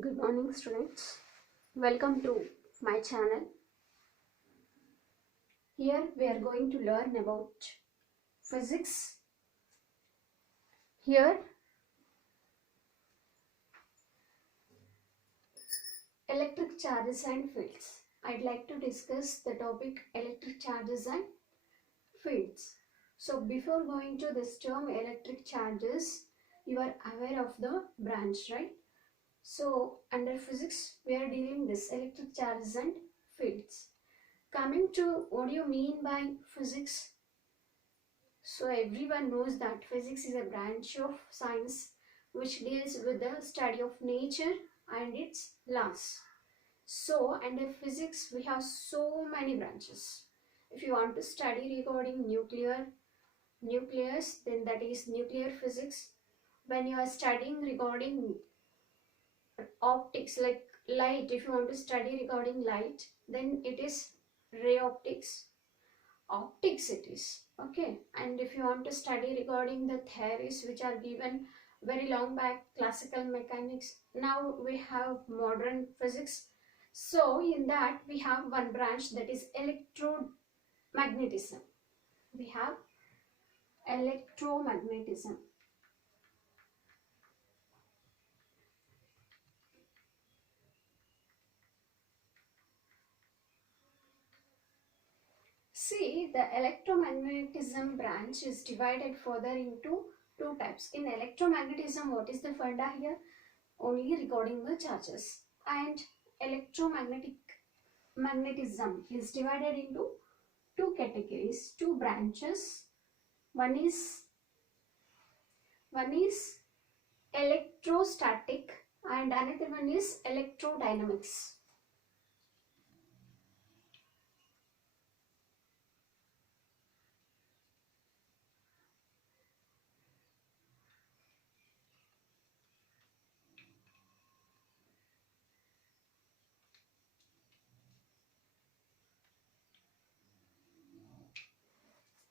Good morning, students. Welcome to my channel. Here we are going to learn about physics. Here, electric charges and fields. I'd like to discuss the topic electric charges and fields. So, before going to this term electric charges, you are aware of the branch, right? So, under physics, we are dealing this electric charges and fields. Coming to what do you mean by physics? So everyone knows that physics is a branch of science which deals with the study of nature and its laws. So under physics we have so many branches. If you want to study regarding nucleus, then that is nuclear physics. When you are studying regarding optics like light, if you want to study regarding light, then it is ray optics it is, okay. And if you want to study regarding the theories which are given very long back, classical mechanics, now we have modern physics. So in that we have one branch, that is electromagnetism. We have electromagnetism. See, the electromagnetism branch is divided further into two types. In electromagnetism, what is the funda here? Only regarding the charges. And magnetism is divided into two categories, two branches. One is electrostatic and another one is electrodynamics.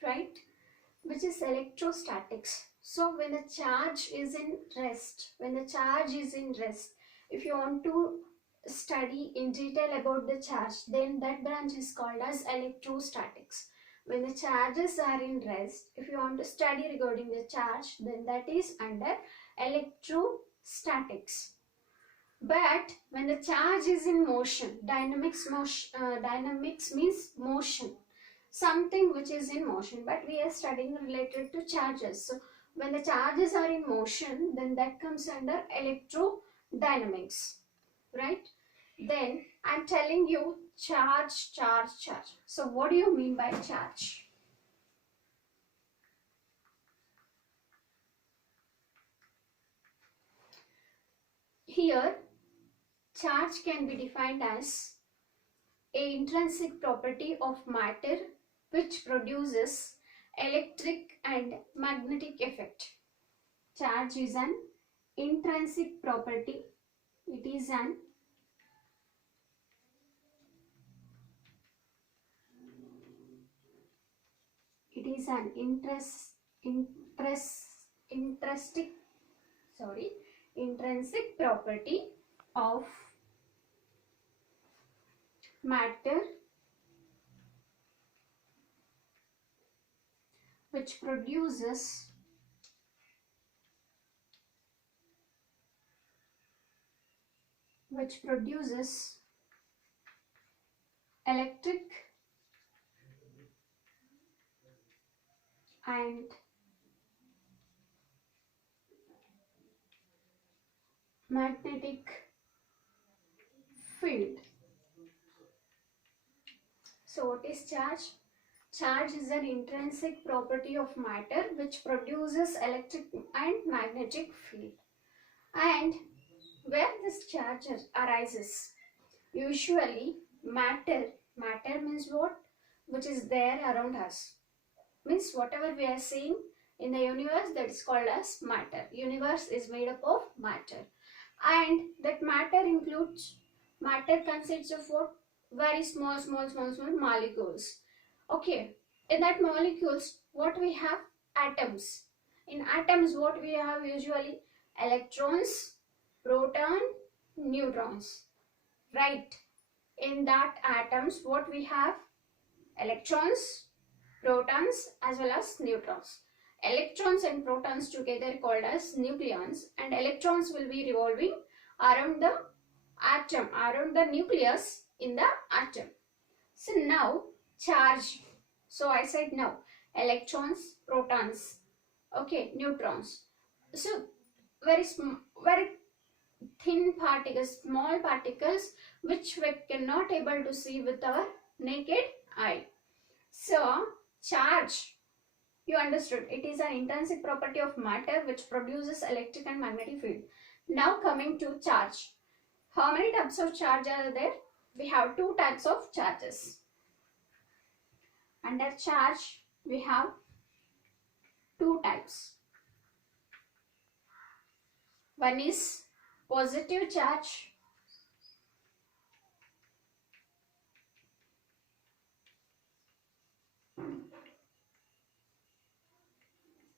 Right? Which is electrostatics. So when the charge is in rest, if you want to study in detail about the charge, then that branch is called as electrostatics. When the charges are in rest, if you want to study regarding the charge, then that is under electrostatics. But when the charge is in motion, dynamics means motion, something which is in motion, but we are studying related to charges. So when the charges are in motion, then that comes under electrodynamics, right? Then I'm telling you charge. So what do you mean by charge? Here, charge can be defined as an intrinsic property of matter which produces electric and magnetic effect. Charge is an intrinsic property. It is an intrinsic property of matter which produces electric and magnetic field. So what is charge? Charge is an intrinsic property of matter which produces electric and magnetic field. And where this charge arises? Usually matter means what? Which is there around us. Means whatever we are seeing in the universe, that is called as matter. Universe is made up of matter. And that matter consists of what? Very small molecules. Okay, in that molecules, what we have? Atoms. In atoms, what we have usually? Electrons, proton, neutrons, right? In that atoms, what we have? Electrons, protons as well as neutrons. Electrons and protons together called as nucleons, and electrons will be revolving around the atom, around the nucleus in the atom. So now charge. So I said now electrons, protons, okay, neutrons. So very thin particles, small particles which we cannot able to see with our naked eye. So charge, you understood, it is an intrinsic property of matter which produces electric and magnetic field. Now coming to charge. How many types of charge are there? We have two types of charges. Under charge, we have two types. One is positive charge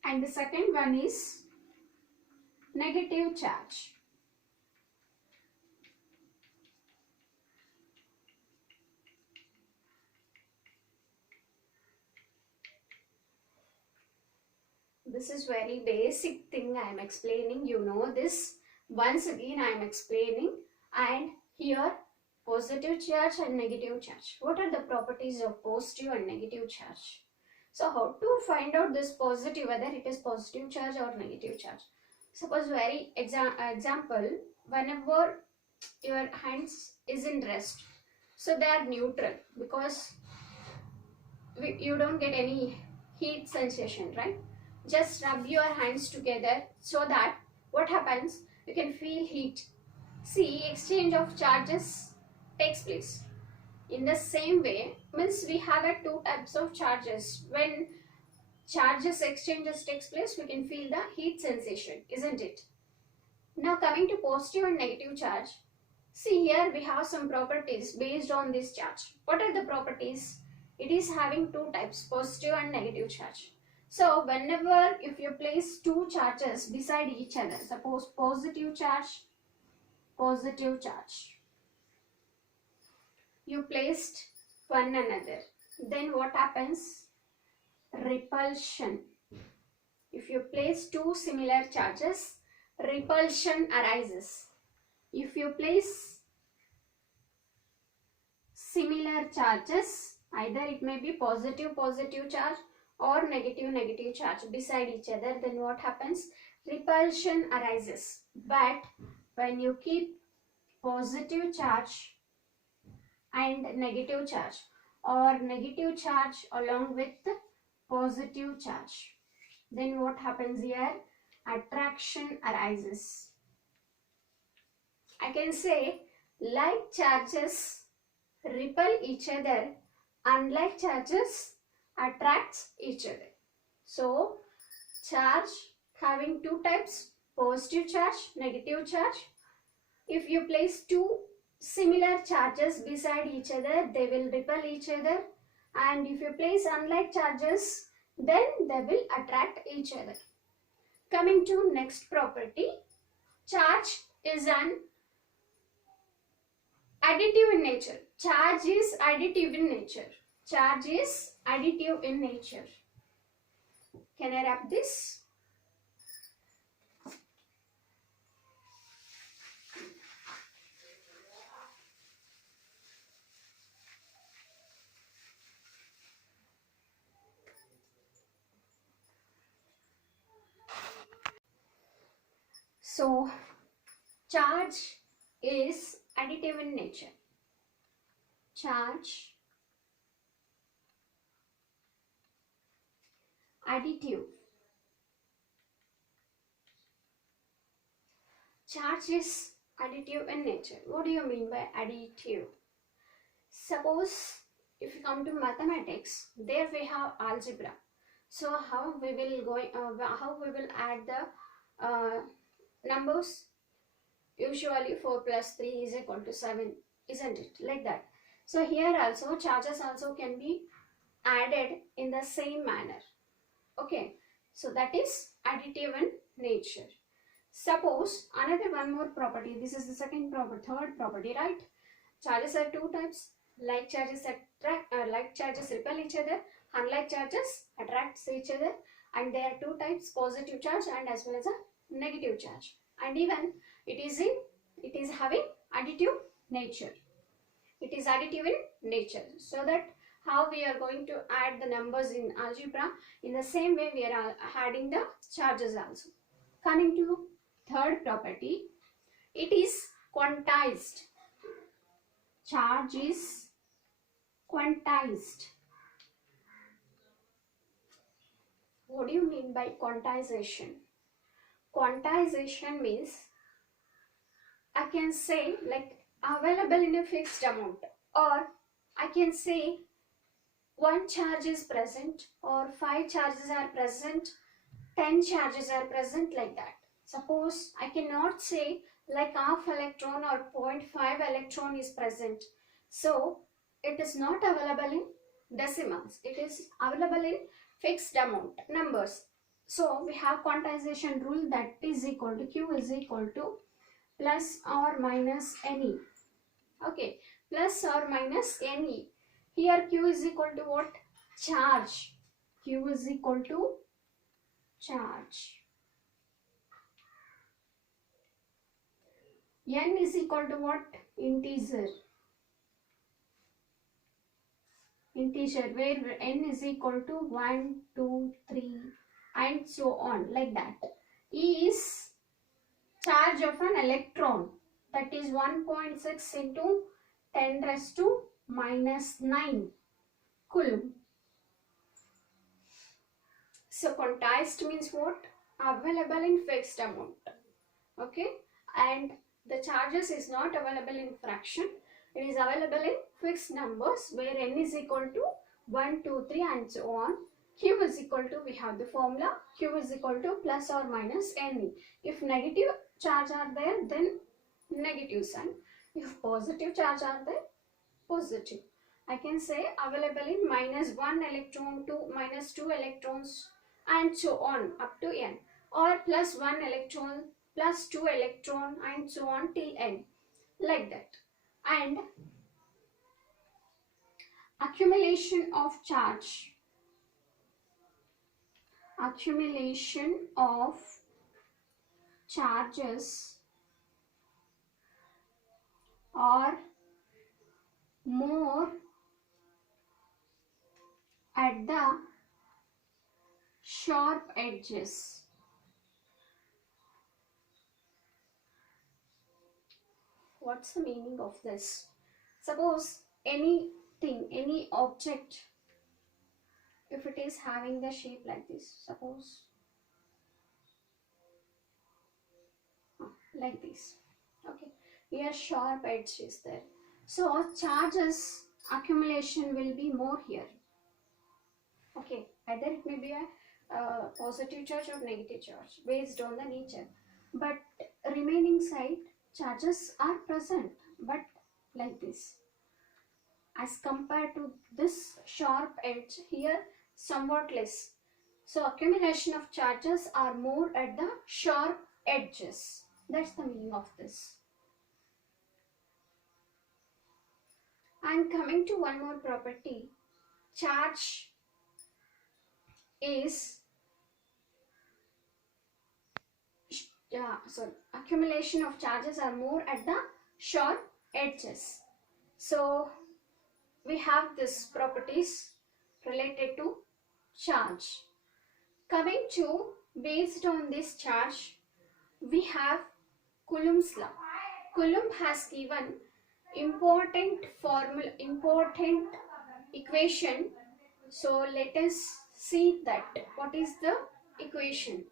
and the second one is negative charge. This is very basic thing I am explaining. You know this. Once again I am explaining. And here positive charge and negative charge. What are the properties of positive and negative charge? So how to find out this positive, whether it is positive charge or negative charge? Suppose very example, whenever your hands is in rest, so they are neutral because you don't get any heat sensation, right? Just rub your hands together so that what happens, you can feel heat. See, exchange of charges takes place. In the same way, means we have two types of charges. When charges exchanges takes place, we can feel the heat sensation, isn't it? Now coming to positive and negative charge. See, here we have some properties based on this charge. What are the properties? It is having two types, positive and negative charge. So whenever if you place two charges beside each other, suppose positive charge, you placed one another, then what happens? Repulsion. If you place two similar charges, repulsion arises. If you place similar charges, either it may be positive charge or negative charge beside each other, then what happens? Repulsion arises. But when you keep positive charge and negative charge, or negative charge along with positive charge, then what happens here? Attraction arises. I can say like charges repel each other, unlike charges attracts each other. So charge having two types, positive charge, negative charge. If you place two similar charges beside each other, they will repel each other, and if you place unlike charges, then they will attract each other. Coming to next property, charge is an additive in nature. Charge is additive in nature. Charge is additive in nature. Can I wrap this? So, charge is additive in nature. Charge, additive. Charge is additive in nature. What do you mean by additive? Suppose if you come to mathematics, there we have algebra. So how we will add the numbers? Usually 4 plus 3 is equal to 7, isn't it? Like that. So here also charges also can be added in the same manner. Okay, so that is additive in nature. Suppose another one more property. This is the second property, third property, right? Charges are two types. Like charges like charges repel each other. Unlike charges attracts each other. And there are two types: positive charge and as well as a negative charge. And even it is having additive nature. It is additive in nature. So that how we are going to add the numbers in algebra, in the same way we are adding the charges also. Coming to third property, it is quantized. Charge is quantized. What do you mean by quantization? Quantization means I can say like available in a fixed amount, or I can say one charge is present, or 5 charges are present, 10 charges are present, like that. Suppose I cannot say like half electron or 0.5 electron is present. So it is not available in decimals. It is available in fixed amount numbers. So we have quantization rule, that is equal to Q is equal to plus or minus NE. Okay, plus or minus NE. Here Q is equal to what? Charge. Q is equal to charge. N is equal to what? Integer. Integer, where N is equal to 1, 2, 3 and so on, like that. E is charge of an electron, that is 1.6 into 10 raised to minus 9 coulomb. So quantized means what? Available in fixed amount. Okay, and the charges is not available in fraction. It is available in fixed numbers, where N is equal to 1, 2, 3 and so on. Q is equal to, we have the formula, Q is equal to plus or minus NE. If negative charge are there, then negative sign. If positive charge are there, positive. I can say available in minus 1 electron to minus 2 electrons and so on up to N, or plus 1 electron, plus 2 electron and so on till N, like that. And accumulation of charge. Accumulation of charges are more at the sharp edges. What's the meaning of this? Suppose anything, any object, if it is having the shape like this, suppose like this, okay, here sharp edge is there, so charges accumulation will be more here. Okay, either it may be a positive charge or negative charge based on the nature, but remaining side charges are present, but like this, as compared to this sharp edge here somewhat less. So accumulation of charges are more at the sharp edges. That's the meaning of this. And coming to one more property, charge is accumulation of charges are more at the sharp edges. So we have these properties related to charge. Coming to, based on this charge, we have Coulomb's law. Coulomb has given important formula, important equation. So let us see that. What is the equation?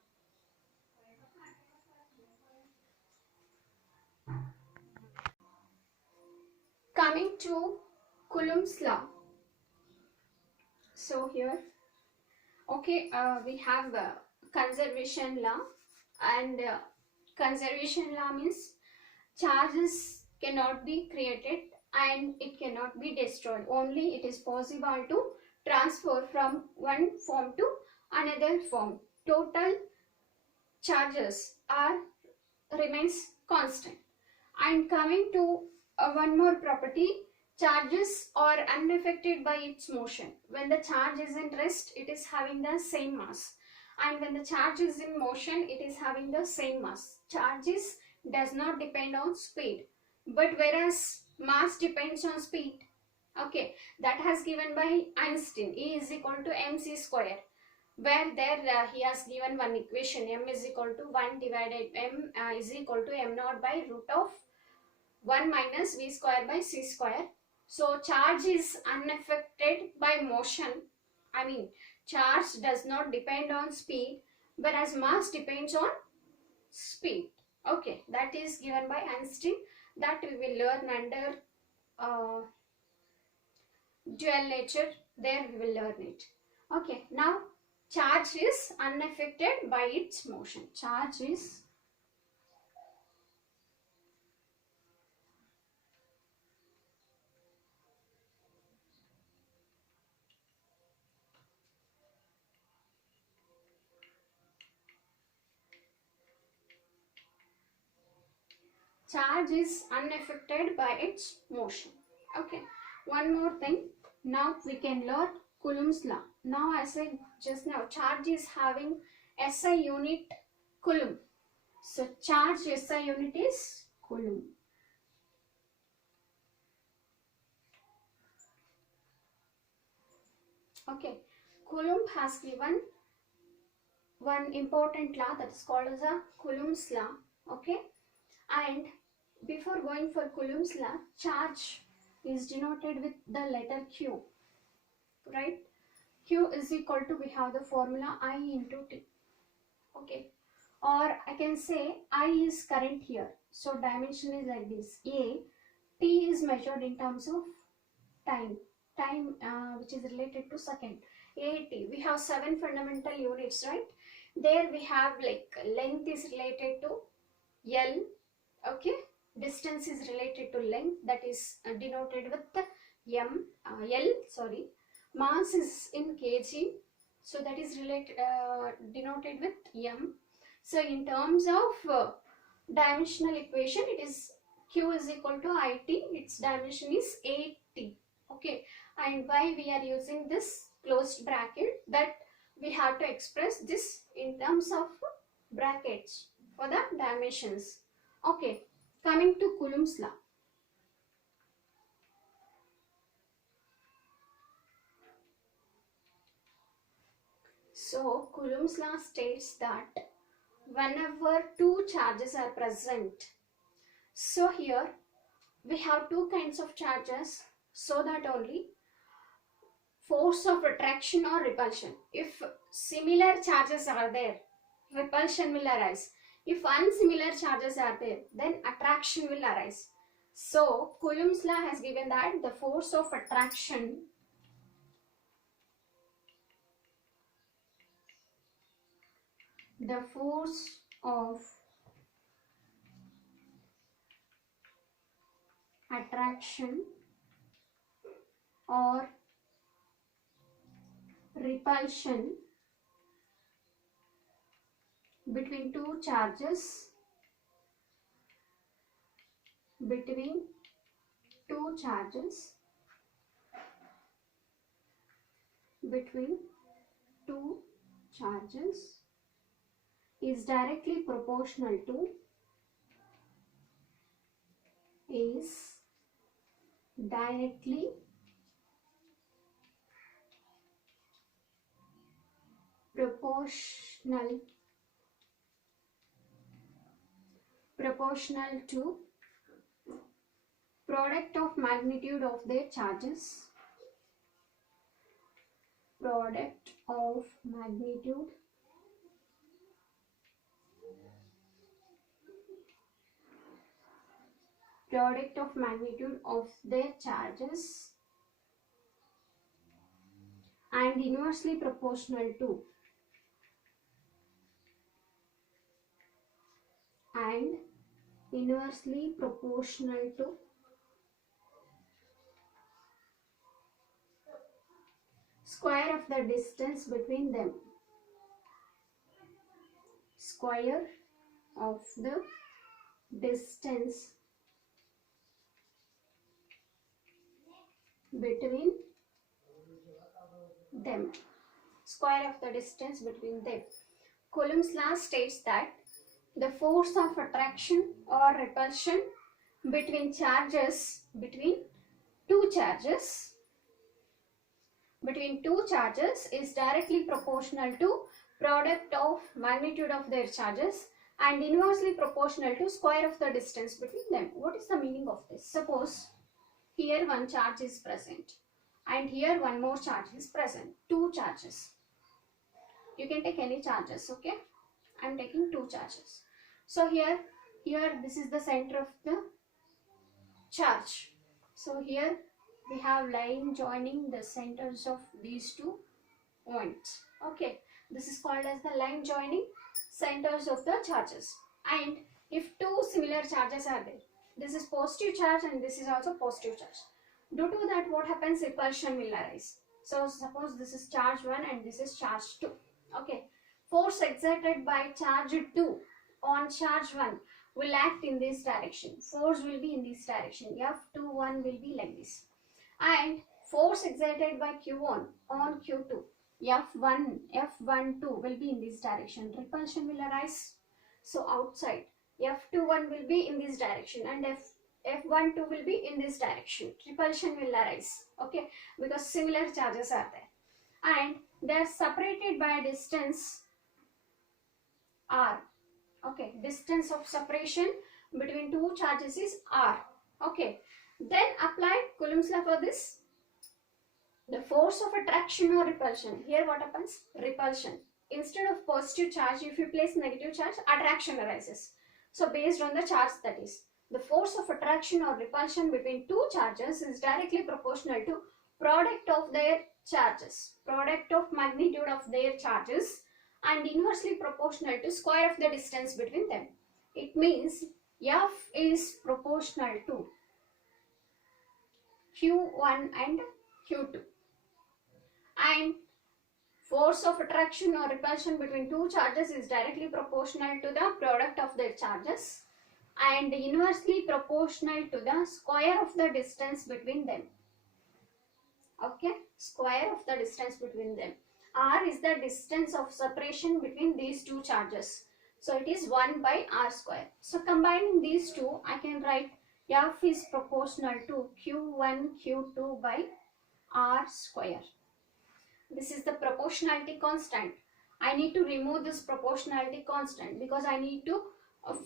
Coming to Coulomb's law. So here, okay, we have conservation law, and conservation law means charges cannot be created and it cannot be destroyed. Only it is possible to transfer from one form to another form. Total charges are remains constant. And coming to one more property, charges are unaffected by its motion. When the charge is in rest, it is having the same mass, and when the charge is in motion, it is having the same mass. Charges does not depend on speed, but whereas mass depends on speed. Okay, that has given by Einstein. E is equal to mc square, where there he has given one equation, m is equal to 1 divided m is equal to m naught by root of 1 minus v square by c square. So charge is unaffected by motion. I mean, charge does not depend on speed, whereas mass depends on speed. Okay, that is given by Einstein. That we will learn under dual nature. There we will learn it. Okay, now charge is unaffected by its motion. Charge is unaffected by its motion. Okay, one more thing. Now we can learn Coulomb's law. Now I said just now, charge is having SI unit coulomb. So charge SI unit is coulomb. Okay, Coulomb has given one important law that is called as a Coulomb's law. Okay, and before going for Coulomb's law, charge is denoted with the letter Q, right? Q is equal to, we have the formula I into T. Okay, or I can say I is current here, so dimension is like this. A, T is measured in terms of time which is related to second. AT, we have 7 fundamental units, right? There we have like length is related to L. Okay, distance is related to length, that is denoted with the L, sorry. Mass is in kg, so that is related denoted with m. So in terms of dimensional equation, it is Q is equal to IT, its dimension is AT. Okay, and why we are using this closed bracket, that we have to express this in terms of brackets for the dimensions. Okay, coming to Coulomb's law. So Coulomb's law states that whenever two charges are present, so here we have two kinds of charges, so that only force of attraction or repulsion. If similar charges are there, repulsion will arise. If unsimilar charges are there, then attraction will arise. So Coulomb's law has given that the force of attraction or repulsion between two charges is directly proportional to proportional to product of magnitude of their charges. Product of magnitude of their charges, and inversely proportional to square of the distance between them. Square of the distance between them. Square of the distance between them. Coulomb's law states that the force of attraction or repulsion between two charges is directly proportional to product of magnitude of their charges and inversely proportional to square of the distance between them. What is the meaning of this? Suppose here one charge is present and here one more charge is present. Two charges. You can take any charges, okay? I am taking two charges. So here this is the center of the charge. So here we have line joining the centers of these two points. Okay, this is called as the line joining centers of the charges. And if two similar charges are there, this is positive charge and this is also positive charge. Due to that, what happens? Repulsion will arise. So suppose this is charge 1 and this is charge 2. Okay, force exerted by charge 2 on charge 1 will act in this direction. Force will be in this direction. F21 will be like this. And force exerted by Q1 on Q2, F12 will be in this direction. Repulsion will arise. So outside, F21 will be in this direction and F12 will be in this direction. Repulsion will arise. Okay, because similar charges are there. And they are separated by a distance R. Okay, distance of separation between two charges is R. Okay, then apply Coulomb's law for this. The force of attraction or repulsion. Here what happens? Repulsion. Instead of positive charge, if you place negative charge, attraction arises. So based on the charge, that is, the force of attraction or repulsion between two charges is directly proportional to product of their charges, product of magnitude of their charges, and inversely proportional to square of the distance between them. It means F is proportional to Q1 and Q2. And force of attraction or repulsion between two charges is directly proportional to the product of their charges and inversely proportional to the square of the distance between them. Okay, square of the distance between them. R is the distance of separation between these two charges. So it is 1 by R square. So combining these two, I can write F is proportional to Q1 Q2 by R square. This is the proportionality constant. I need to remove this proportionality constant because I need to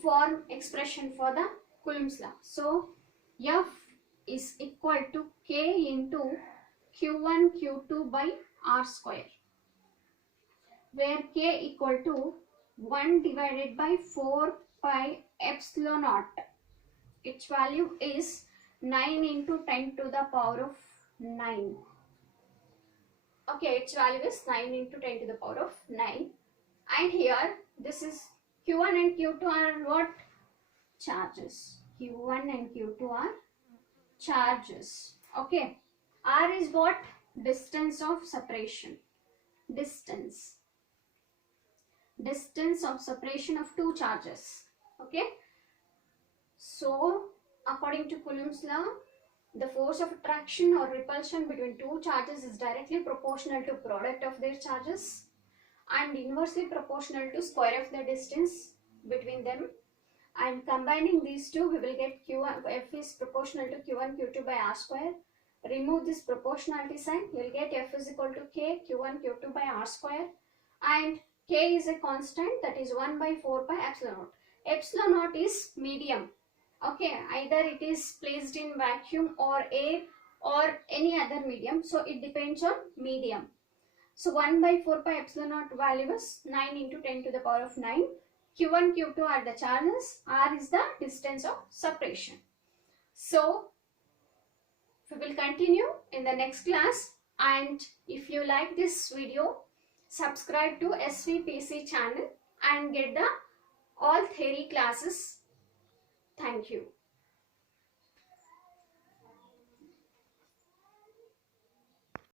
form expression for the Coulomb's law. So F is equal to K into Q1 Q2 by R square, where K equal to 1 divided by 4 pi epsilon naught. Its value is 9 into 10 to the power of 9. Okay, its value is 9 into 10 to the power of 9. And here, this is Q1 and Q2 are what? Charges. Q1 and Q2 are charges. Okay. R is what? Distance of separation. Distance of separation of two charges. Okay. So, according to Coulomb's law, the force of attraction or repulsion between two charges is directly proportional to product of their charges and inversely proportional to square of the distance between them. And combining these two, we will get Q1, F is proportional to Q1 Q2 by R square. Remove this proportionality sign, you will get F is equal to K Q1 Q2 by R square, and K is a constant, that is 1 by 4 pi epsilon naught. Epsilon naught is medium. Okay, either it is placed in vacuum or air or any other medium, so it depends on medium. So 1 by 4 pi epsilon naught value is 9 into 10 to the power of 9. Q1 Q2 are the charges, R is the distance of separation. So we will continue in the next class, and if you like this video, subscribe to SVPC channel and get the all theory classes. Thank you.